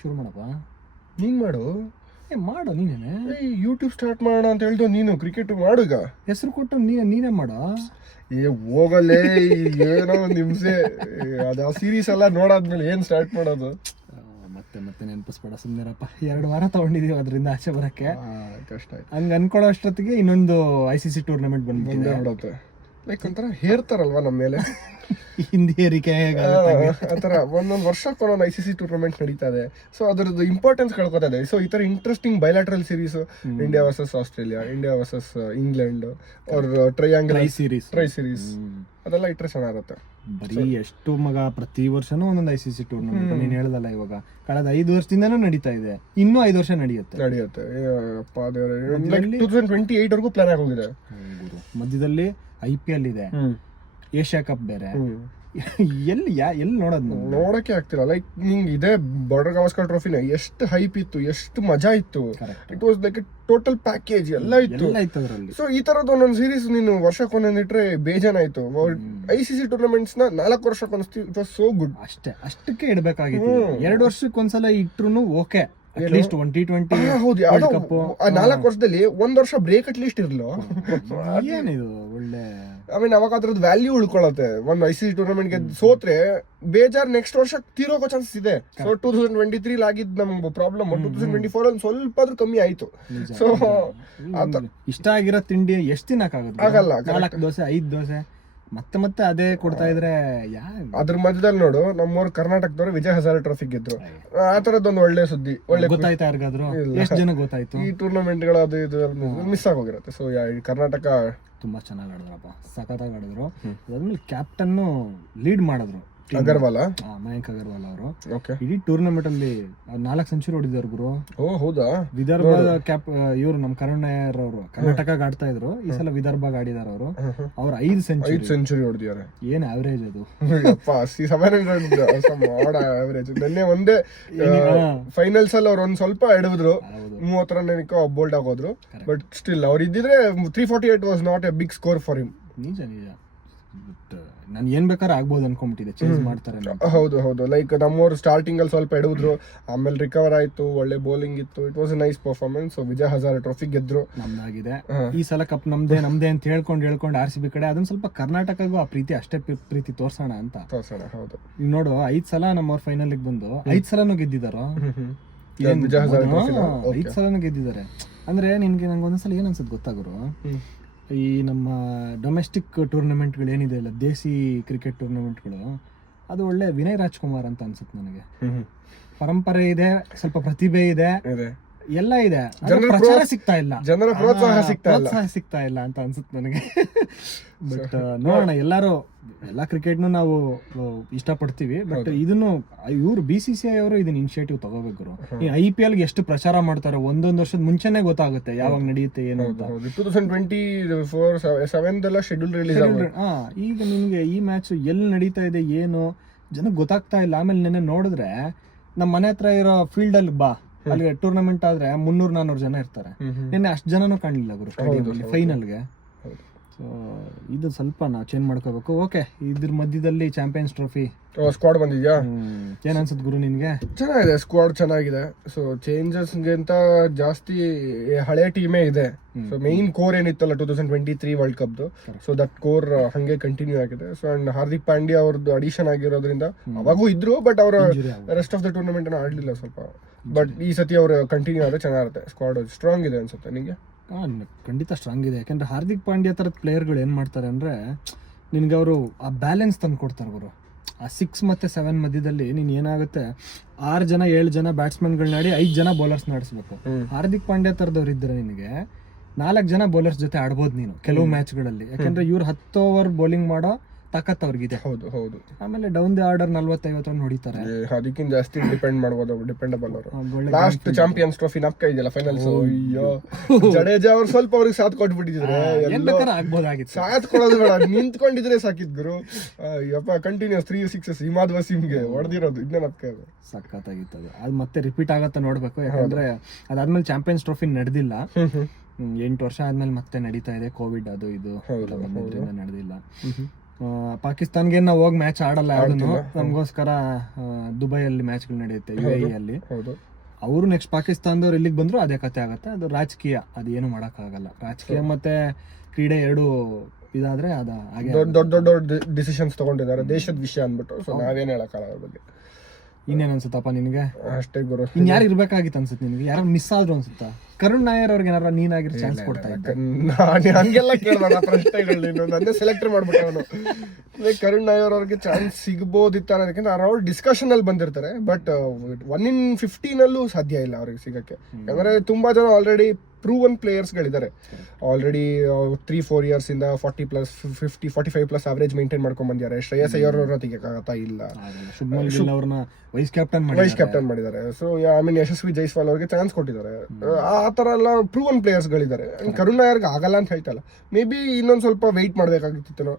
ಶುರು ಮಾಡಪ್ಪ. ನೀನ್ ಮಾಡು. ಮಾಡು ನೀನೇನೆ. ಯೂಟ್ಯೂಬ್ ಸ್ಟಾರ್ಟ್ ಮಾಡೋಣ ಅಂತ ಹೇಳ್ದು ನೀನು ಕ್ರಿಕೆಟ್ ಮಾಡು. ಈಗ ಹೆಸರು ಕೊಟ್ಟು ನೀನೇ ಮಾಡು. ಹೋಗಲ್ಲೇ ಏನೋ ಒಂದು ಹಿಂಸೆ. ಅದು ಆ ಸೀರೀಸ್ ಎಲ್ಲ ನೋಡಾದ್ಮೇಲೆ ಏನ್ ಸ್ಟಾರ್ಟ್ ಮಾಡೋದು? ಮತ್ತೆ ನೆನಪಿಸ್ಬೇಡ, ಸುಮ್ಮನಿರಪ್ಪ. 2 ವಾರ ತಗೊಂಡಿದೀವಿ ಅದರಿಂದ ಆಚೆ ಬರಕ್ಕೆ. ಕಷ್ಟ ಆಯ್ತು. ಹಂಗ ಅನ್ಕೊಳ್ಳೋ ಅಷ್ಟೊತ್ತಿಗೆ ಇನ್ನೊಂದು ICC ಟೂರ್ನಮೆಂಟ್ ಬಂದ್ಬಿಡುತ್ತೆ. ಲೈಕ್ ಒಂಥರ ಹೇರ್ತಾರಲ್ವಾ ನಮ್ಮ ಮೇಲೆ ಹಿಂದಿ ಏರಿಕೆ ಆತರ ಒಂದೊಂದು ವರ್ಷಕ್ಕೆ ಒಂದೊಂದು ICC ಟೂರ್ನಮೆಂಟ್ ನಡೀತಾ ಇದೆ. ಸೊ ಅದರದ್ದು ಇಂಪಾರ್ಟೆನ್ಸ್ ಕಳ್ಕೊತಾ ಇದೆ. ಸೊ ಈ ತರ interesting bilateral series, India versus Australia, India versus England, ಅವ್ರ ಟ್ರೈ ಸೀರೀಸ್ ಅದೆಲ್ಲ ಇಟ್ಟರೆ ಚೆನ್ನಾಗಿರುತ್ತೆ. ಬರೀ ಎಷ್ಟು ಮಗ, ಪ್ರತಿ ವರ್ಷನೂ ಒಂದೊಂದು ICC ಟೂರ್ನಮೆಂಟ್. ನೀನ್ ಹೇಳ್ದಲ್ಲ, ಇವಾಗ ಕಳೆದ 5 ವರ್ಷದಿಂದನೂ ನಡೀತಾ ಇದೆ, ಇನ್ನೂ 5 ವರ್ಷ ನಡೆಯುತ್ತೆ. 2028 ವರ್ಗೂ ಪ್ಲಾನ್ ಆಗೋಗಿದೆ. ಮಧ್ಯದಲ್ಲಿ IPL ಇದೆ, ಏಷ್ಯಾ ಕಪ್ ಬೇರೆ. ಎಲ್ಲಿ ನೋಡಕ್ಕೆ ಆಗ್ತಿಲ್ಲ. ಲೈಕ್ ನಿಂಗೆ ಇದೇ ಬಾರ್ಡರ್ ಗವಾಸ್ಕರ್ ಟ್ರೋಫಿನ ಎಷ್ಟು ಹೈಪ್ ಇತ್ತು, ಎಷ್ಟು ಮಜಾ ಇತ್ತು. It was like total package ಎಲ್ಲ ಇತ್ತು. ಸೊ ಈ ತರದ್ ಒಂದೊಂದು ಸೀರೀಸ್ ನೀನು ವರ್ಷಕ್ಕೊಂದೊಂದಿಟ್ರೆ ಬೇಜಾನಾಯ್ತು. ICC ಟೂರ್ನಮೆಂಟ್ಸ್ ನ 4 ವರ್ಷಕ್ಕೊಂದ್ಸತಿ ಇಟ್ ವಾಸ್ ಸೋ ಗುಡ್. ಅಷ್ಟಕ್ಕೆ ಇಡಬೇಕಾಗಿತ್ತು. 2 ವರ್ಷಕ್ಕೊಂದ್ಸಲ ಇಟ್ರು ಓಕೆ, ಅಟ್ಲೀಸ್ಟ್ 2020. ಹೌದು, 4 ವರ್ಷದಲ್ಲಿ 1 ವರ್ಷ ಬ್ರೇಕ್ ಅಟ್ಲೀಸ್ಟ್ ಇರ್ಲು. ಏನಿದು ಒಳ್ಳೆ, ಅವಾಗ ಅದ್ರದ್ದು ವ್ಯಾಲ್ಯೂ ಉಳ್ಕೊಳತ್ತೆ. ಒಂದು ICC ಟೂರ್ನಮೆಂಟ್ ಗೆ ಸೋತ್ರೆ ಬೇಜಾರ್ ನೆಕ್ಸ್ಟ್ ವರ್ಷ ತೀರೋಗೋ ಚಾನ್ಸಸ್ ಇದೆ. ಸೊ 2023 ಆಗಿದ್ ನಮ್ಗೆ ಪ್ರಾಬ್ಲಮ್ 2024 ಅಲ್ಲಿ ಸ್ವಲ್ಪ ಆದ್ರೂ ಕಮ್ಮಿ ಆಯ್ತು. ಸೊ ಇಷ್ಟ ಆಗಿರೋ ತಿಂಡಿ ಎಷ್ಟು ತಿನ್ನಕ್ಕಾಗುತ್ತೆ? ಆಗಲ್ಲ. 4 ದೋಸೆ 5 ದೋಸೆ ಮತ್ತೆ ಅದೇ ಕೊಡ್ತಾ ಇದ್ರೆ ಅದ್ರ ಮಧ್ಯದಲ್ಲಿ ನೋಡು, ನಮ್ಮೂರು ಕರ್ನಾಟಕದವ್ರು ವಿಜಯ್ ಹಜಾರೆ ಟ್ರೋಫಿ ಗೆದ್ರು. ಆ ತರದೊಂದು ಒಳ್ಳೆ ಸುದ್ದಿ, ಒಳ್ಳೆ ಗೊತ್ತಾಯ್ತಾ ಯಾರಿಗಾದ್ರು? ಎಷ್ಟು ಜನ ಗೊತ್ತಾಯ್ತು? ಈ ಟೂರ್ನಮೆಂಟ್ ಗಳು ಅದು ಇದು ಮಿಸ್ ಆಗೋಗಿರುತ್ತೆ. ಸೊ ಕರ್ನಾಟಕ ತುಂಬಾ ಚೆನ್ನಾಗಿ ಆಡಿದ್ರಪ್ಪ, ಸಖತ್ತಾಗಿ ಆಡಿದ್ರು. ಅದಾದ್ಮೇಲೆ ಕ್ಯಾಪ್ಟನ್ ಲೀಡ್ ಮಾಡಿದ್ರು, ಮಯಾಂಕ್ ಅಗರ್ವಾಲ್ ಅವರು. ಇಡೀ ಟೂರ್ನಮೆಂಟ್ ಅಲ್ಲಿ 4 ಸೆಂಚುರಿ ಹೊಡಿದಾರು ಗುರು. ಹೌದಾ? ವಿದರ್ಭ ಇವ್ರು ನಮ್ ಕರುಣ್ ನಾಯರ್ ಅವರು ಕರ್ನಾಟಕ ಆಡ್ತಾ ಇದ್ರು, ಈ ಸಲ ವಿದರ್ಭ ಆಡಿದಾರ ಅವರು. ಅವ್ರು 5 ಸೆಂಚುರಿ ಹೊಡೆದಿದ್ದಾರೆ. ಏನ್ ಆವರೇಜ್ ಅದು? ಆವರೇಜ್. ನಿನ್ನೆ ಒಂದೇ ಫೈನಲ್ಸ್ ಅಲ್ಲಿ ಅವ್ರು ಒಂದ್ ಸ್ವಲ್ಪ ಎಡವಿದ್ರು, 30 ರನ್ ಬೋಲ್ಡ್ ಆಗೋದ್ರು. ಬಟ್ ಸ್ಟಿಲ್ ಅವ್ರು ಇದ್ದಿದ್ರೆ 348 was not a big score for him. ನಿಜ. ನಾನು ಏನ್ ಬೇಕಾದ್ರೆ ಆಗ್ಬೋದು ಅನ್ಕೊಂಡ್ಬಿಟ್ಟಿದೆ, ಚೇಂಜ್ ಮಾಡ್ತಾರೆ. ಹೌದು. ಲೈಕ್ ನಮ್ಮವ್ರು ಸ್ಟಾರ್ಟಿಂಗ್ ಅಲ್ಲಿ ಸ್ವಲ್ಪ ಎಡವಿದ್ರು, ಆಮೇಲೆ ರಿಕವರ್ ಆಯ್ತು, ಒಳ್ಳೆ ಬೌಲಿಂಗ್ ಇತ್ತು. It was a nice performance. Vijay Hazare trophy ಗೆದ್ರು. ನಮ್ದಾಗಿದೆ ಈ ಸಲ ಕಪ್, ನಮ್ದೇ ಅಂತ ಹೇಳ್ಕೊಂಡು RCB ಕಡೆ ಅದೊಂದ್ ಸ್ವಲ್ಪ ಕರ್ನಾಟಕಗೂ ಆ ಪ್ರೀತಿ ಅಷ್ಟೇ ಪ್ರೀತಿ ತೋರ್ಸೋಣ ಅಂತ. ಹೌದು. ಈಗ ನೋಡು, 5 ಸಲ ನಮ್ಮವ್ರ ಫೈನಲ್ ಬಂದು 5 ಸಲನೂ ಗೆದ್ದಿದಾರೋ. 5 ಸಲನೂ ಗೆದ್ದಿದ್ದಾರೆ ಅಂದ್ರೆ ನಂಗೆ ಒಂದೊಂದ್ಸಲ ಏನ್ ಅನ್ಸುತ್ತೆ ಗೊತ್ತಾಗೋರು, ಈ ನಮ್ಮ ಡೊಮೆಸ್ಟಿಕ್ ಟೂರ್ನಮೆಂಟ್ಗಳು ಏನಿದೆ ಅಲ್ಲ, ದೇಸಿ ಕ್ರಿಕೆಟ್ ಟೂರ್ನಮೆಂಟ್ಗಳು, ಅದು ಒಳ್ಳೆ ವಿನಯ್ ರಾಜ್ಕುಮಾರ್ ಅಂತ ಅನ್ಸುತ್ತೆ ನನಗೆ. ಪರಂಪರೆ ಇದೆ, ಸ್ವಲ್ಪ ಪ್ರತಿಭೆ ಇದೆ, ಎಲ್ಲ ಇದೆ, ಪ್ರಚಾರ ಸಿಗ್ತಾ ಇಲ್ಲ, ಜನರ ಪ್ರೋತ್ಸಾಹ ಸಿಗ್ತಾ ಇಲ್ಲ ಅಂತ ಅನ್ಸುತ್ತೆ ನನಗೆ. ಬಟ್ ನೋಡೋಣ, ಎಲ್ಲಾ ಕ್ರಿಕೆಟ್ನು ನಾವು ಇಷ್ಟಪಡ್ತೀವಿ. ಬಟ್ ಇದನ್ನು ಇವ್ರು BCCI ಅವರು ಇದನ್ನ ಇನಿಷಿಯೇಟಿವ್ ತಗೋಬೇಕು. ಈ IPL ಗೆ ಎಷ್ಟು ಪ್ರಚಾರ ಮಾಡ್ತಾರೆ, ಒಂದೊಂದು ವರ್ಷದ ಮುಂಚೆನೆ ಗೊತ್ತಾಗುತ್ತೆ ಯಾವಾಗ ನಡೆಯುತ್ತೆ ಏನು ಅಂತ. 2024 ಶೆಡ್ಯೂಲ್ ರಿಲೀಸ್ ಆಗುತ್ತೆ. ಈಗ ನಿಮ್ಗೆ ಈ ಮ್ಯಾಚ್ ಎಲ್ಲಿ ನಡೀತಾ ಇದೆ ಏನು ಜನಕ್ಕೆ ಗೊತ್ತಾಗ್ತಾ ಇಲ್ಲ. ಆಮೇಲೆ ನೆನ್ನೆ ನೋಡಿದ್ರೆ ನಮ್ಮ ಮನೆ ಹತ್ರ ಇರೋ ಫೀಲ್ಡ್ ಅಲ್ಲಿ ಅಲ್ಲಿಗೆ ಟೂರ್ನಮೆಂಟ್ ಆದ್ರೆ 300-400 ಜನ ಇರ್ತಾರೆ. ನಿನ್ನೆ ಅಷ್ಟು ಜನನೂ ಕಾಣಲಿಲ್ಲ ಗುರು ಸ್ಟೇಡಿಯಂ ಫೈನಲ್ಗೆ. ಸೊ ಇದು ಸ್ವಲ್ಪ ನಾವು ಚೇಂಜ್ ಮಾಡ್ಕೋಬೇಕು. ಓಕೆ, ಇದ್ರ ಮಧ್ಯದಲ್ಲಿ ಚಾಂಪಿಯನ್ಸ್ ಟ್ರೋಫಿ ಸ್ಕ್ವಾಡ್ ಬಂದಿದ್ಯಾ? ಏನ್ ಅನ್ಸುತ್ತೆ ಗುರು ನಿನ್ಗೆ? ಚೆನ್ನಾಗಿದೆ, ಸ್ಕ್ವಾಡ್ ಚೆನ್ನಾಗಿದೆ. ಸೊ ಚೇಂಜಸ್ ಗಿಂತ ಜಾಸ್ತಿ ಹಳೆ ಟೀಮೇ ಇದೆ. ಸೊ ಮೇನ್ ಕೋರ್ ಏನಿತ್ತಲ್ಲ 2023 world cup, so that core ಹಂಗೆ ಕಂಟಿನ್ಯೂ ಆಗಿದೆ. ಸೊ ಅಂಡ್ ಹಾರ್ದಿಕ್ ಪಾಂಡ್ಯ ಅವ್ರದ್ದು ಅಡಿಷನ್ ಆಗಿರೋದ್ರಿಂದ ಅವಾಗೂ ಇದ್ರು, ಬಟ್ ಅವರ ರೆಸ್ಟ್ ಆಫ್ ದ ಟೂರ್ನಮೆಂಟ್ ಆಡ್ಲಿಲ್ಲ ಸ್ವಲ್ಪ. ಬಟ್ ಈ ಸತಿ ಅವರು ಕಂಟಿನ್ಯೂ ಆದ್ರೆ ಚೆನ್ನಾಗಿರುತ್ತೆ. ಸ್ಕ್ವಾಡ್ ಸ್ಟ್ರಾಂಗ್ ಇದೆ ಅನ್ಸುತ್ತೆ ನಿಂಗೆ? ಖಂಡಿತ ಸ್ಟ್ರಾಂಗ್ ಇದೆ. ಯಾಕಂದ್ರೆ ಹಾರ್ದಿಕ್ ಪಾಂಡ್ಯ ತರದ ಪ್ಲೇಯರ್ಗಳು ಏನ್ ಮಾಡ್ತಾರೆ ಅಂದ್ರೆ, ನಿನ್ಗೆ ಅವರು ಆ ಬ್ಯಾಲೆನ್ಸ್ ತಂದು ಕೊಡ್ತಾರೆ ಅವರು. ಆ 6 ಮತ್ತೆ 7 ಮಧ್ಯದಲ್ಲಿ ನೀನ್ ಏನಾಗುತ್ತೆ, 6 ಜನ 7 ಜನ ಬ್ಯಾಟ್ಸ್ಮನ್ಗಳನ್ನ ಆಡಿ 5 ಜನ ಬೌಲರ್ಸ್ ಆಡಿಸ್ಬೇಕು. ಹಾರ್ದಿಕ್ ಪಾಂಡ್ಯ ತರದವ್ರು ಇದ್ರೆ ನಿನಗೆ 4 ಜನ ಬೌಲರ್ಸ್ ಜೊತೆ ಆಡ್ಬೋದು ನೀನು ಕೆಲವು ಮ್ಯಾಚ್ಗಳಲ್ಲಿ. ಯಾಕಂದ್ರೆ ಇವ್ರು 10 ಓವರ್ ಬೌಲಿಂಗ್ ಮಾಡೋ ತಾಕತ್ ಅವ್ರಿಗಿದೆ. ಹೌದು. ಆಮೇಲೆ ಡೌನ್ ದಿ ಆರ್ಡರ್ 40-50 ರನ್ ಹೊಡಿತಾರೆ. ಅದಕ್ಕಿಂತ ಜಾಸ್ತಿ ಡಿಪೆಂಡ್ ಮಾಡಬಹುದು, ಡಿಪೆಂಡಬಲ್ ಅವರು. ಲಾಸ್ಟ್ ಚಾಂಪಿಯನ್ಸ್ ಟ್ರೋಫಿ ನಪ್ಕ ಇದೆಯಲ್ಲ ಫೈನಲ್ಸ್, ಅಯ್ಯೋ ಜಡೇಜಾ ಅವ್ರು ಸ್ವಲ್ಪ ಅವ್ರಿಗೆ ಸಾಥ್ ಕೊಟ್ಬಿಟ್ಟಿದ್ರೆ ಆಗ್ಬೋದಾಗಿತ್ತು. ಸಾಥ್ ಕೊಡೋದು ಬೇಡ, ನಿಂತ್ಕೊಂಡಿದ್ರೆ ಸಾಕಿದ್ ಗುರು. ಯಪ್ಪ ಕಂಟಿನ್ಯೂಸ್ 3 6 ಇಮಾದ್ ವಸೀಮ್ಗೆ ಹೊಡೆದಿರೋದು, ಇದನ್ನ ನಪ್ಕ ಅದು ಸಖತ್ತಾಗಿತ್ತು. ಅದು ಮತ್ತೆ ರಿಪೀಟ್ ಆಗತ್ತ ನೋಡ್ಬೇಕು. ಯಾಕಂದ್ರೆ ಅದಾದ್ಮೇಲೆ ಚಾಂಪಿಯನ್ಸ್ ಟ್ರೋಫಿ ನಡೆದಿಲ್ಲ. 8 ವರ್ಷ ಆದ್ಮೇಲೆ ಮತ್ತೆ ನಡೀತಾ ಇದೆ. ಕೋವಿಡ್ ಅದು ಇದು ನಡೆದಿಲ್ಲ. ಪಾಕಿಸ್ತಾನ್ಗೆ ನಾವು ಹೋಗಿ ಮ್ಯಾಚ್ ಆಡಲ್ಲ ಯಾವ್ದು, ನಮಗೋಸ್ಕರ ದುಬೈಯಲ್ಲಿ ಮ್ಯಾಚ್ಗಳು ನಡೆಯುತ್ತೆ, UAE ಅಲ್ಲಿ. ಹೌದು. ಅವರು ನೆಕ್ಸ್ಟ್ ಪಾಕಿಸ್ತಾನದವ್ರು ಇಲ್ಲಿಗೆ ಬಂದ್ರು ಅದೇ ಕತೆ ಆಗತ್ತೆ. ಅದು ರಾಜಕೀಯ, ಅದೇನು ಮಾಡಕ್ಕಾಗಲ್ಲ. ರಾಜಕೀಯ ಮತ್ತೆ ಕ್ರೀಡೆ ಎರಡು ಇದಾದ್ರೆ ಅದ ಹಾಗೆ ದೊಡ್ಡ ಡಿಸಿಷನ್ಸ್ ತಗೊಂಡಿದ್ದಾರೆ ದೇಶದ ವಿಷಯ ಅಂದ್ಬಿಟ್ಟು. ಸೊ ನಾವೇನ್ ಹೇಳಕ್ಕಾಗಲ್ಲ ಅದ್ರ ಬಗ್ಗೆ. ಇನ್ನೇನ್ ಅನ್ಸುತ್ತಪ್ಪ ನಿನಗೆ? ಅಷ್ಟೇ ಗುರು. ಇನ್ ಯಾರು ಇರ್ಬೇಕಾಗಿತ್ತು ಅನ್ಸುತ್ತೆ ನಿನಗೆ? ಯಾರು ಮಿಸ್ ಆದ್ರು ಅನ್ಸುತ್ತಾ? ಕರುಣ್ ನಾಯರ್ ಅವ್ರಿಗೆ ಏನಾರ ನೀನಾಗಿರೋ ಚಾನ್ಸ್ ಕೊಡ್ತಾ ಇದ್ದೆ? ಹಂಗೆಲ್ಲ ಕೇಳ್ಬೇಡ ಪ್ರಶ್ನೆಗಳು, ನೀನು ನನ್ನೇ ಸೆಲೆಕ್ಟ್ ಮಾಡ್ಬಿಟ್ಟೆ ಅವನು. ಕರುಣ್ ನಾಯರ್ ಅವ್ರಿಗೆ ಚಾನ್ಸ್ ಸಿಗ್ಬೋದಿತ್ತ ಅನ್ನೋದಕ್ಕಿಂತ ಅವ್ರು ಡಿಸ್ಕಷನ್ ಅಲ್ಲಿ ಬಂದಿರ್ತಾರೆ, ಬಟ್ 1 in 15 ಅಲ್ಲೂ ಸಾಧ್ಯ ಇಲ್ಲ ಅವ್ರಿಗೆ ಸಿಗಕ್ಕೆ. ಯಾಕಂದ್ರೆ ತುಂಬಾ ಜನ ಆಲ್ರೆಡಿ ಪ್ರೂವನ್ ಪ್ಲೇಯರ್ಸ್ ಗಳಿದ್ದಾರೆ. ಆಲ್ರೆಡಿ 3-4 years ಇಂದ 40+, 50, 45+ ಅವರೇಜ್ ಮೇಂಟೈನ್ ಮಾಡ್ಕೊಂಡ್ ಬಂದಿದ್ದಾರೆ. ಶ್ರೇಯಸ್ ಅಯ್ಯರ್ ಅವ್ರನ್ನ ತೆಗಿಯಕ್ಕಾಗತ್ತಾ ಇಲ್ಲ. ಶುಭ್ಮನ್ ಗಿಲ್ ಅವ್ರನ್ನ ವೈಸ್ ಕ್ಯಾಪ್ಟನ್ ಮಾಡಿದ್ದಾರೆ. ಸೊ ಐ ಮೀನ್ ಯಶಸ್ವಿ ಜೈಸ್ವಾಲ್ ಅವ್ರಿಗೆ ಚಾನ್ಸ್ ಕೊಟ್ಟಿದ್ದಾರೆ. ಆ ತರ ಎಲ್ಲ ಪ್ರೂವನ್ ಪ್ಲೇಯರ್ಸ್ ಗಳಿದ್ದಾರೆ. ಕರುಣ್ ನಾಯರ್ಗೆ ಆಗಲ್ಲ ಅಂತ ಹೇಳ್ತಲ್ಲ, ಮೇ ಬಿ ಇನ್ನೊಂದ್ ಸ್ವಲ್ಪ ವೆಯ್ಟ್ ಮಾಡ್ಬೇಕಾಗಿತ್ತು.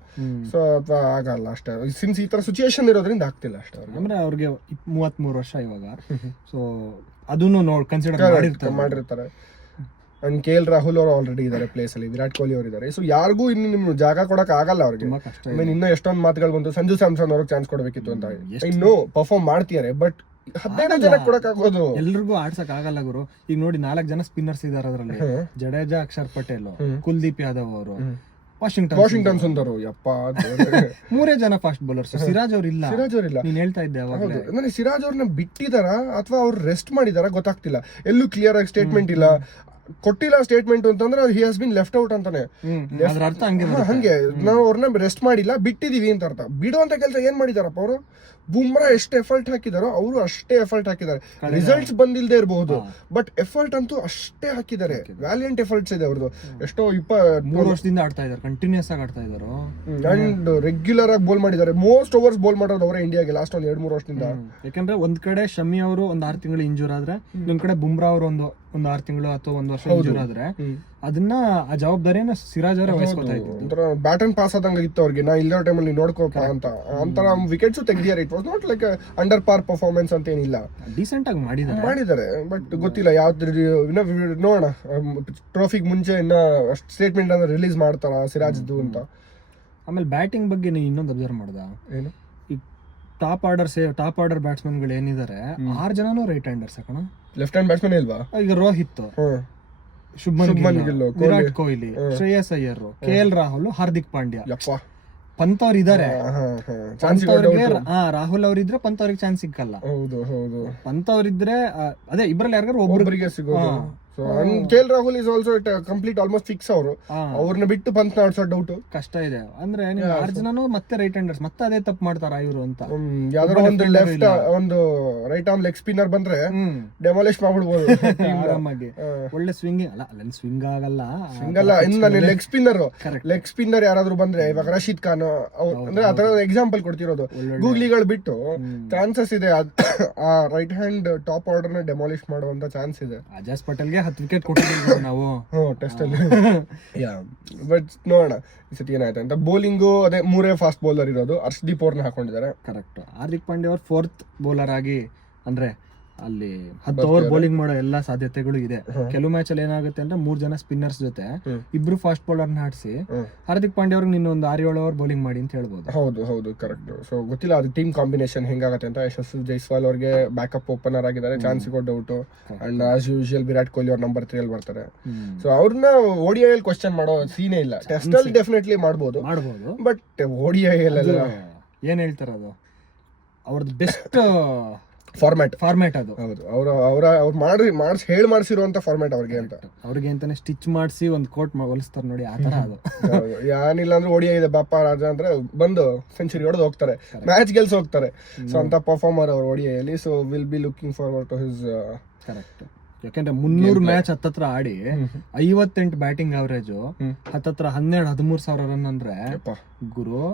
ಸೊ ಅಥವಾ ಆಗಲ್ಲ ಅಷ್ಟೇ, ಸಿನ್ಸ್ ಈ ತರ ಸಿಚುಯೇಷನ್ ಇರೋದ್ರಿಂದ ಆಗ್ತಿಲ್ಲ ಅಷ್ಟೇ. ಅಂದ್ರೆ ಅವ್ರಿಗೆ 33 ವರ್ಷ ಇವಾಗ. ಸೊ ಅದನ್ನು ಕನ್ಸಿಡರ್ ಮಾಡಿರ್ತಾರೆ. ಅಂಡ್ KL ರಾಹುಲ್ ಅವರು ಆಲ್ರೆಡಿ ಇದಾರೆ ಪ್ಲೇಸ್ ಅಲ್ಲಿ, ವಿರಾಟ್ ಕೊಹ್ಲಿ ಅವರು ಇದಾರೆ. ಸೊ ಯಾರಿಗೂ ಇನ್ನು ನಿಮ್ಗೆ ಜಾಗ ಕೊಡಕ್ ಆಗಲ್ಲ ಅವ್ರಿಗೆ. ಇನ್ನೂ ಎಷ್ಟೊಂದು ಮಾತುಗಳು ಬಂತು, ಸಂಜು ಸ್ಯಾಮ್ಸನ್ ಅವ್ರಿಗೆ ಚಾನ್ಸ್ ಕೊಡಬೇಕಿತ್ತು ಅಂತ. ಇನ್ನು ಪರ್ಫಾರ್ಮ್ ಮಾಡ್ತಿದ್ದಾರೆ, ಬಟ್ 15 ಜನ ಕೊಡಕ್ ಆಗೋದು. ಎಲ್ರಿಗೂ ಆಡ್ಸಕ್ ಆಗಲ್ಲ ಗುರು. ಈಗ ನೋಡಿ 4 ಜನ ಸ್ಪಿನ್ನರ್ಸ್ ಇದಾರೆ ಅದ್ರಲ್ಲಿ. ಜಡೇಜಾ, ಅಕ್ಷರ್ ಪಟೇಲ್, ಕುಲ್ದೀಪ್ ಯಾದವ್ ಅವರು, ವಾಷಿಂಗ್ಟನ್ ಸುಂದರ್. ಯಪ್ಪ 3 ಜನ ಫಾಸ್ಟ್ ಬೌಲರ್ಸ್. ಸಿರಾಜ್ ಅವ್ರು ಇಲ್ಲ. ನೀನ್ ಹೇಳ್ತಾ ಇದ್ದೆ ಅವಾಗ. ಅಂದ್ರೆ ಸಿರಾಜ್ ಅವ್ರನ್ನ ಬಿಟ್ಟಿದಾರ ಅಥವಾ ಅವ್ರು ರೆಸ್ಟ್ ಮಾಡಿದಾರ ಗೊತ್ತಾಗ್ತಿಲ್ಲ. ಎಲ್ಲೂ ಕ್ಲಿಯರ್ ಆಗಿ ಸ್ಟೇಟ್ಮೆಂಟ್ ಇಲ್ಲ, ಕೊಟ್ಟಿಲ್ಲ ಸ್ಟೇಟ್ಮೆಂಟ್ ಅಂತಂದ್ರೆ he has been left out ಅಂತಾನೆ. ಹಂಗೆ ನಾವು ಅವ್ರನ್ನ ರೆಸ್ಟ್ ಮಾಡಿಲ್ಲ, ಬಿಟ್ಟಿದೀವಿ ಅಂತ ಅರ್ಥ. ಬಿಡುವಂತ ಕೆಲಸ ಏನ್ ಮಾಡಿದಾರಪ್ಪ ಅವರು. ಬುಮ್ರಾ ಎಷ್ಟು ಎಫರ್ಟ್ ಹಾಕಿದಾರೋ ಅವರು ಅಷ್ಟೇ ಎಫರ್ಟ್ ಹಾಕಿದ್ದಾರೆ. ರಿಸಲ್ಟ್ಸ್ ಬಂದಿಲ್ದೇ ಇರಬಹುದು, ಬಟ್ ಎಫರ್ಟ್ ಅಂತೂ ಅಷ್ಟೇ ಹಾಕಿದ್ದಾರೆ. ವ್ಯಾಲಿಯಂಟ್ ಎಫರ್ಟ್ಸ್ ಇದೆ ಅವ್ರದ್ದು. ಎಷ್ಟೋ 3 ವರ್ಷದಿಂದ ಆಡ್ತಾ ಇದಾರೆ, ಕಂಟಿನ್ಯೂಸ್ ಆಗಿ ಆಡ್ತಾ ಇದಾರೆ. ಅಂಡ್ ರೆಗ್ಯುಲರ್ ಆಗಿ ಬೋಲ್ ಮಾಡಿದ್ದಾರೆ. ಮೋಸ್ಟ್ ಓವರ್ಸ್ ಬೋಲ್ ಮಾಡೋದು ಅವರೇ ಇಂಡಿಯಾಗೆ ಲಾಸ್ಟ್ 1-2-3 ವರ್ಷದಿಂದ. ಯಾಕಂದ್ರೆ ಒಂದ್ ಕಡೆ ಶಮಿ ಅವರು 6 ತಿಂಗಳು ಇಂಜೂರ್ ಆದ್ರೆ, ಇನ್ನೊಂದ್ ಕಡೆ ಬುಮ್ರಾ ಅವರು ಒಂದು 6 ತಿಂಗಳು ಅಥವಾ 1 ವರ್ಷ ಇಂಜೂರ್ ಆದ್ರೆ, ಅದನ್ನ ಆ ಜವಾಬ್ದಾರಿಯನ್ನ ಸಿರಾಜ್ ಅವರೇ ವಹಿಸ್ಕೊತಾ ಇದ್ರು. ಬ್ಯಾಟ್ ಅಂಡ್ ಪಾಸ್ ಆದಂಗ ಇತ್ತು ಅವ್ರಿಗೆ. ನಾ ಇಲ್ಲೋ ಟೈಮಲ್ಲಿ ನೋಡ್ಕೋಪ ಅಂತ ಅಂತರ ವಿಕೆಟ್ಸ್ ತೆಗ್ದಿದ್ದಾರೆ. It was not like under par performance ಅಂತ ಏನಿಲ್ಲ, ಡೀಸೆಂಟ್ ಆಗಿ ಮಾಡಿದ್ದಾರೆ. ಬಟ್ ಗೊತ್ತಿಲ್ಲ ಯಾವ್ದು ನೋಡೋಣ. ಟ್ರೋಫಿಗೆ ಮುಂಚೆ ಇನ್ನ ಸ್ಟೇಟ್ಮೆಂಟ್ ಅಂದ್ರೆ ರಿಲೀಸ್ ಮಾಡ್ತಾರ ಸಿರಾಜ್ದು ಅಂತ. ಆಮೇಲೆ ಬ್ಯಾಟಿಂಗ್ ಬಗ್ಗೆ ನೀ ಇನ್ನೊಂದು ಅಬ್ಸರ್ವ್ ಮಾಡ್ದ? ಏನು? ಈ ಟಾಪ್ ಆರ್ಡರ್ ಬ್ಯಾಟ್ಸ್ಮನ್ ಗಳು ಏನಿದ್ದಾರೆ 6 ಜನನು right handers. Left hand batsman ಇಲ್ವಾ? ಈಗ ರೋಹಿತ್, ಶುಭ್ಮನ್ ಗಿಲ್, ವಿರಾಟ್ ಕೊಹ್ಲಿ, ಶ್ರೇಯಸ್ ಅಯ್ಯರ್, KL ರಾಹುಲ್, ಹಾರ್ದಿಕ್ ಪಾಂಡ್ಯ, ಪಂತ್ ಅವ್ರು ಇದಾರೆ. ರಾಹುಲ್ ಅವ್ರಿದ್ರೆ ಪಂತ್ ಅವ್ರಿಗೆ ಚಾನ್ಸ್ ಸಿಕ್ಕಲ್ಲ. ಪಂತ್ ಅವ್ರಿದ್ರೆ ಅದೇ ಇಬ್ರಲ್ಲಿ ಯಾರಿಗಾರು ಒಬ್ಬರಿಗೆ ಸಿಗೋದು. KL Rahul is also complete almost fix. ಅವರು ಅವ್ರನ್ನ ಬಿಟ್ಟು ಪಂತ್ ಆಡ್ಸೋ ಡೌಟ್ ಕಷ್ಟ ಇದೆ. ಅಂದ್ರೆ 6 ಜನನು ಮತ್ತೆ ರೈಟ್ ಹ್ಯಾಂಡರ್ಸ್, ಮತ್ತೆ ಅದೇ ತಪ್ಪು ಮಾಡ್ತಾರ ಇವರು ಅಂತ. ಯಾವ್ದಾದ್ರು ಒಂದು ಲೆಫ್ಟ್ ಒಂದು ರೈಟ್ ಆರ್ಮ್ ಲೆಗ್ ಸ್ಪಿನ್ನರ್ ಬಂದ್ರೆ ಡೆಮಾಲಿಶ್ ಮಾಡ್ಬಿಡ್ಬೋದು ಆರಾಮಾಗಿ. ಒಳ್ಳೆ ಸ್ವಿಂಗಿಂಗ್ ಅಲ್ಲ, ಸ್ವಿಂಗ್ ಆಗಲ್ಲ. ಇನ್ನು ಲೆಗ್ ಸ್ಪಿನ್ನರ್ ಯಾರಾದ್ರೂ ಬಂದ್ರೆ, ಇವಾಗ ರಶೀದ್ ಖಾನ್ ಅಂದ್ರೆ ಆತರ ಎಕ್ಸಾಂಪಲ್ ಕೊಡ್ತಿರೋದು. ಗೂಗ್ಲಿಗಳು ಬಿಟ್ಟು ಚಾನ್ಸಸ್ ಇದೆ ಆ ರೈಟ್ ಹ್ಯಾಂಡ್ ಟಾಪ್ ಆರ್ಡರ್ ನ ಡೆಮಾಲಿಶ್ ಮಾಡುವಂತ ಚಾನ್ಸ್ ಇದೆ. ಅಜಾಸ್ ಪಟೇಲ್ಗೆ 10 ವಿಕೆಟ್ ಕೊಟ್ಟಿದ್ದೀವಿ ನಾವು ಟೆಸ್ಟ್ ಅಲ್ಲಿ. ಬಟ್ ನೋಡೋಣ ಈ ಸತಿ ಏನಾಯ್ತು ಅಂತ. ಬೌಲಿಂಗು ಅದೇ 3 ಫಾಸ್ಟ್ ಬೌಲರ್ ಇರೋದು. ಹರ್ಷದೀಪ್ ಅವ್ರನ್ನ ಹಾಕೊಂಡಿದ್ದಾರೆ. ಕರೆಕ್ಟ್. ಹಾರ್ದಿಕ್ ಪಾಂಡ್ಯ ಅವ್ರು 4th ಬೌಲರ್ ಆಗಿ, ಅಂದ್ರೆ ಅಲ್ಲಿ 10 ಓವರ್ ಬೌಲಿಂಗ್ ಮಾಡೋ ಎಲ್ಲಾ ಸಾಧ್ಯತೆಗಳು ಇದೆ. ಕೆಲವು ಮ್ಯಾಚ್ ಅಲ್ಲಿ ಏನಾಗುತ್ತೆ ಅಂದ್ರೆ 3 ಜನ ಸ್ಪಿನ್ನರ್ಸ್ ಜೊತೆ 2 ಫಾಸ್ಟ್ ಬೌಲರ್ ಆಡಿಸಿ ಹಾರ್ದಿಕ್ ಪಾಂಡ್ಯ ಅವ್ರಿಗೆ ಇನ್ನೊಂದು 6-7 ಓವರ್ ಬೌಲಿಂಗ್ ಮಾಡಿ ಅಂತ ಹೇಳ್ಬೋದು. ಹೌದು ಕರೆಕ್ಟ್. ಸೊ ಗೊತ್ತಿಲ್ಲ ಅದು ಟೀಮ್ ಕಾಂಬಿನೇಷನ್ ಹೆಂಗಾಗತ್ತೆ ಅಂತ. ಯಶಸ್ವಿ ಜೈಸ್ವಾಲ್ ಅವ್ರಿಗೆ ಬ್ಯಾಕಪ್ ಓಪನರ್ ಆಗಿದ್ದಾರೆ, ಚಾನ್ಸ್ ಸಿಗೋ doubt. And as usual Virat Kohli ಅವ್ರ ನಂಬರ್ 3 ಅಲ್ಲಿ ಬರ್ತಾರೆ. ಸೊ ಅವ್ರನ್ನ ODI ಅಲ್ಲಿ ಕ್ವಶನ್ ಮಾಡೋ ಸೀನೇ ಇಲ್ಲ. ಟೆಸ್ಟ್ ಅಲ್ಲಿ ಡೆಫಿನೆಟ್ಲಿ ಮಾಡ್ಬೋದು, ಬಟ್ ODI ಅಲ್ಲಿ ಏನ್ ಹೇಳ್ತಾರೆ ಅದು ಅವ್ರದ್ದು ಬೆಸ್ಟ್ ಫಾರ್ಮ್ಯಾಟ್ ಅದು. ಹೌದು, ಅವ್ರು ಮಾಡಿಸಿರುವಂತ ಫಾರ್ಮ್ಯಾಟ್ ಅವ್ರಿಗೆ ಅಂತಾನೆ ಸ್ಟಿಚ್ ಮಾಡಿಸಿ ಒಂದು ಕೋಟ್ ಹೊಲಿಸ್ತಾರೆ ನೋಡಿ, ಆ ತರ ಅದು. ಏನಿಲ್ಲ ಅಂದ್ರೆ ODI ಇದೆ ಬಾಪ ರಾಜ ಅಂದ್ರೆ ಬಂದು ಸೆಂಚುರಿ ಹೊಡೆದು ಹೋಗ್ತಾರೆ, ಮ್ಯಾಚ್ ಗೆಲ್ಸ್ ಹೋಗ್ತಾರೆ. ಸೊ ಅಂತ ಪರ್ಫಾರ್ಮರ್ ಅವ್ರು ODI ಅಲ್ಲಿ. So will be looking forward to his. Correct. ಯಾಕಂದ್ರೆ 300 ಮ್ಯಾಚ್ ಹತ್ತತ್ರ ಆಡಿ 58 ಬ್ಯಾಟಿಂಗ್ ಅವರೇಜ್, ಹತ್ತತ್ರ 12-13 ಸಾವಿರ ರನ್ ಅಂದ್ರೆ ಗುರು,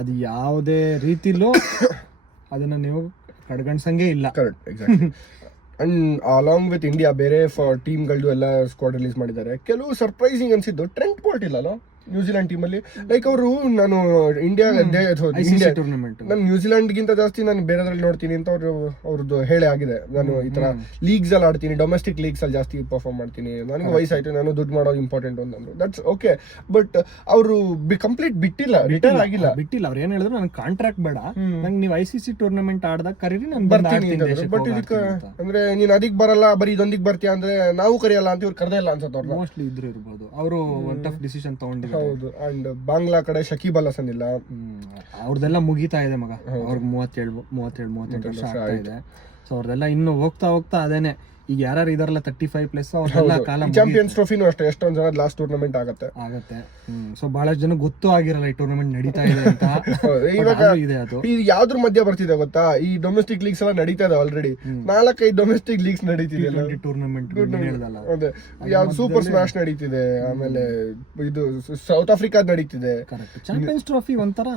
ಅದು ಯಾವುದೇ ರೀತಿಲೂ ಅದನ್ನ ನೀವು ಕಡ್ಗಣ್ಸಂಗೆ ಇಲ್ಲ. Correct, exactly. And along with India ಬೇರೆ ಟೀಮ್ಗಳದ್ದು ಎಲ್ಲ ಸ್ಕ್ವಾಡ್ ರಿಲೀಸ್ ಮಾಡಿದ್ದಾರೆ. ಕೆಲವು ಸರ್ಪ್ರೈಸಿಂಗ್ ಅನ್ಸಿದ್ದು ಟ್ರೆಂಟ್ ಬೋಲ್ಟ್ ಇಲ್ಲಲ್ಲ. ನ್ಯೂಜಿಲೆಂಡ್ ಟೀಮಲ್ಲಿ ಲೈಕ್ ಅವರು ನಾನು ಇಂಡಿಯಾ ICC ಟೂರ್ನಮೆಂಟ್ ನಾನು ನ್ಯೂಜಿಲೆಂಡ್ ಗಿಂತ ಜಾಸ್ತಿ ನಾನು ಬೇರೆದ್ರಲ್ಲಿ ನೋಡ್ತೀನಿ ಅಂತ ಅವ್ರದ್ದು ಹೇಳೇ ಆಗಿದೆ. ನಾನು ಈ ತರ ಲೀಗ್ಸ್ ಅಲ್ಲಿ ಆಡ್ತೀನಿ, ಡೊಮೆಸ್ಟಿಕ್ ಲೀಗ್ಸ್ ಅಲ್ಲಿ ಜಾಸ್ತಿ ಪರ್ಫಾರ್ಮ್ ಮಾಡ್ತೀನಿ, ನನಗೆ ವಯಸ್ಸಾಯ್ತು, ನಾನು ದುಡ್ಡು ಮಾಡೋದು ಇಂಪಾರ್ಟೆಂಟ್ ಅಂತಂದ್ರು. ದಟ್ಸ್ ಓಕೆ, ಬಟ್ ಅವರು ಕಂಪ್ಲೀಟ್ ಬಿಟ್ಟಿಲ್ಲ, ರಿಟೈರ್ ಆಗಿಲ್ಲ. ಅವ್ರು ಏನ್ ಹೇಳಿದ್ರು ನನಗೆ ಕಾಂಟ್ರಾಕ್ಟ್ ಬೇಡ, ನಂಗೆ ನೀವು ICC ಟೂರ್ನಮೆಂಟ್ ಆಡ್ದಾಗ ಕರೀರಿ ನಾನು ಬರ್ತೀನಿ ಅಂತಂದ್ರು. ಬಟ್ ಇದಕ್ಕೆ ಅಂದ್ರೆ ನೀನ್ ಅದಕ್ಕೆ ಬರಲ್ಲ, ಬರೀ ಇದೊಂದಿಗೆ ಬರ್ತೀಯ ಅಂದ್ರೆ ನಾವು ಕರೆಯಲ್ಲ ಅಂತ ಇವ್ರು ಕರೆದೇ ಇಲ್ಲ ಅನ್ಸತ್ತೆ ಅವ್ರನ್ನ. ಮೋಸ್ಟ್ಲಿ ಇದ್ರು ಇರ್ಬೋದು, ಅವರು ಒನ್ ಟಫ್ ಡಿಸಿಷನ್ ತಗೊಂಡಿದ್ದಾರೆ. ಹೌದು. ಅಂಡ್ ಬಾಂಗ್ಲಾ ಕಡೆ ಶಕೀಬ್ ಅಲ್ ಹಸನ್ ಇಲ್ಲ, ಅವ್ರದ್ದೆಲ್ಲ ಮುಗಿತಾ ಇದೆ ಮಗ, ಅವ್ರಿಗೆ 37-38 ವರ್ಷ ಆಗ್ತಾ ಇದೆ. ಸೊ ಅವ್ರದೆಲ್ಲ ಇನ್ನು ಹೋಗ್ತಾ ಹೋಗ್ತಾ ಅದೇನೆ. ಈಗ ಯಾರು ಇದಾರಲ್ಲ 35+ ಅವ್ರದೆಲ್ಲ ಕಾಲ ಚಾಂಪಿಯನ್ಸ್ ಟ್ರೋಫಿನೂ ಅಷ್ಟೇ ಎಷ್ಟೊಂದ್ ಜನ ಲಾಸ್ಟ್ ಟೂರ್ನಮೆಂಟ್ ಆಗತ್ತೆ. ಸೊ ಬಹಳಷ್ಟು ಜನ ಗೊತ್ತೂ ಆಗಿರಲ್ಲ ಈ ಟೂರ್ನಮೆಂಟ್ ನಡೀತಾ ಇದೆ ಅಂತ. ಇವಾಗ ಇದೆ ಅದು ಈ ಯಾವ್ದ್ರ ಮಧ್ಯ ಬರ್ತಿದೆ ಗೊತ್ತಾ, ಈ ಡೊಮೆಸ್ಟಿಕ್ ಲೀಗ್ಸ್ ಎಲ್ಲ ನಡೀತಾ ಇದೆ ಆಲ್ರೆಡಿ. 4-5 ಡೊಮೆಸ್ಟಿಕ್ ಲೀಗ್ಸ್ ನಡೀತಿದೆ, ಟೂರ್ನಮೆಂಟ್ ಅದೇ ಯಾವ್ದು ಸೂಪರ್ ಸ್ಮ್ಯಾಶ್ ನಡೀತಿದೆ, ಆಮೇಲೆ ಇದು ಸೌತ್ ಆಫ್ರಿಕಾದ್ ನಡೀತಿದೆ. ಚಾಂಪಿಯನ್ಸ್ ಟ್ರೋಫಿ ಒಂಥರ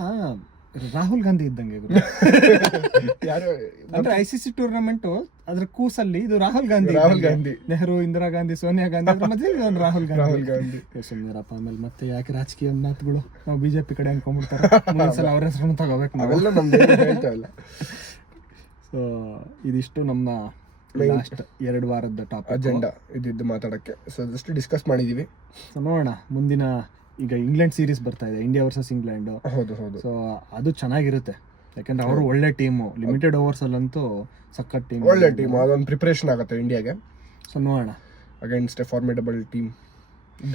ರಾಹುಲ್ ಗಾಂಧಿ ಇದ್ದಂಗೆ ಯಾರು ಅಂದ್ರೆ ICC ಟೂರ್ನಮೆಂಟ್ ಅದ್ರ ಕೂಸಲ್ಲಿ ಇದು ರಾಹುಲ್ ಗಾಂಧಿ, ನೆಹರು, ಇಂದಿರಾ ಗಾಂಧಿ, ಸೋನಿಯಾ ಗಾಂಧಿ, ಅದ್ರ ಮಧ್ಯೆ ರಾಹುಲ್ ಗಾಂಧಿ. ಸುಮ್ಮನಿರಪ್ಪ, ಆಮೇಲೆ ಮತ್ತೆ ಯಾಕೆ ರಾಜಕೀಯ ಮಾತುಗಳು, ನಾವು ಬಿಜೆಪಿ ಕಡೆ ಅನ್ಕೊಂಡ್ಬಿಡ್ತಾರೆ, ಮುಂದ್ಸಲ ಅವ್ರ ಹೆಸರನ್ನು ತಗೋಬೇಕು ನಾವೆಲ್ಲ. ಸೊ ಇದಿಷ್ಟು ನಮ್ಮ ಲಾಸ್ಟ್ 2 ವಾರದ ಟಾಪಿಕ್ ಅಜೆಂಡಾ ಇದ್ದಿದ್ದು ಮಾತಾಡಕ್ಕೆ. ಸೊ ಜಸ್ಟ್ ಡಿಸ್ಕಸ್ ಮಾಡಿದೀವಿ. ಸೊ ನೋಡೋಣ ಮುಂದಿನ, ಈಗ ಇಂಗ್ಲೆಂಡ್ ಸೀರೀಸ್ ಬರ್ತಾ ಇದೆ, ಇಂಡಿಯಾ ವರ್ಸಸ್ ಇಂಗ್ಲೆಂಡ್. ಹೌದು. ಸೊ ಅದು ಚೆನ್ನಾಗಿರುತ್ತೆ, ಯಾಕಂದ್ರೆ ಅವರು ಒಳ್ಳೆ ಟೀಮು, ಲಿಮಿಟೆಡ್ ಓವರ್ಸ್ ಅಲ್ಲಂತೂ ಸಖತ್ ಟೀಮ್, ಒಳ್ಳೆ ಟೀಮ್, ಅದೊಂದು ಪ್ರಿಪರೇಷನ್ ಆಗುತ್ತೆ ಇಂಡಿಯಾಗೆ. ಸೊ ನೋಡೋಣ, against A formidable team.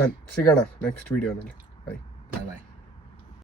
Done. ಸಿಗೋಣ ನೆಕ್ಸ್ಟ್ ವಿಡಿಯೋನಲ್ಲಿ. ಬಾಯ್.